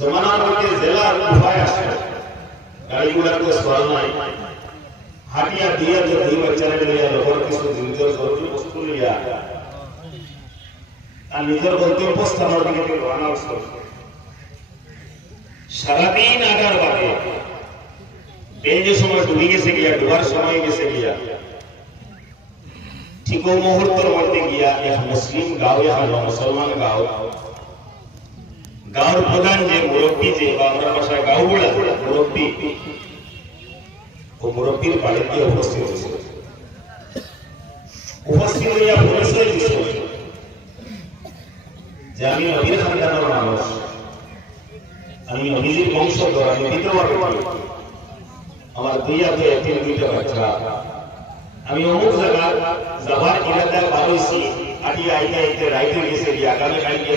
জমানার মধ্যে জেলার উপায় আসে গাড়িগুলা তো সরল নাই হাটিয়া দিয়া যে দুই বাচ্চারা লইয়া লোকের কিছু নিজের জরুরি বস্তু লইয়া আর নিজের গন্তব্যস্থানের দিকে রওনা হচ্ছে সারাদিন আগার বাদে যে সময় ডুবে গেছে গিয়া ডুবার সময় গেছে গিয়া ঠিক ও মুহূর্তের মধ্যে গিয়া এক মুসলিম গাঁও হলো মুসলমান গাঁও গাঁওর প্রধান যে মুরব্বী যে বা আমরা ভাষায় গাঁও বলা মুরব্বী ও মুরব্বীর বাড়ি গিয়ে উপস্থিত হয়েছে উপস্থিত হইয়া পরিচয় দিচ্ছে যে আমি নবীর খানদানের মানুষ আমি নবীজির বংশধর আমি বিধবা ব্যক্তি আমার দুইটা বাচ্চা আমি অমুক জায়গা যাবার ইরাদায় বার হয়েছি আটিয়া আইতে আইতে রাইতে গেছে আগামী কালকে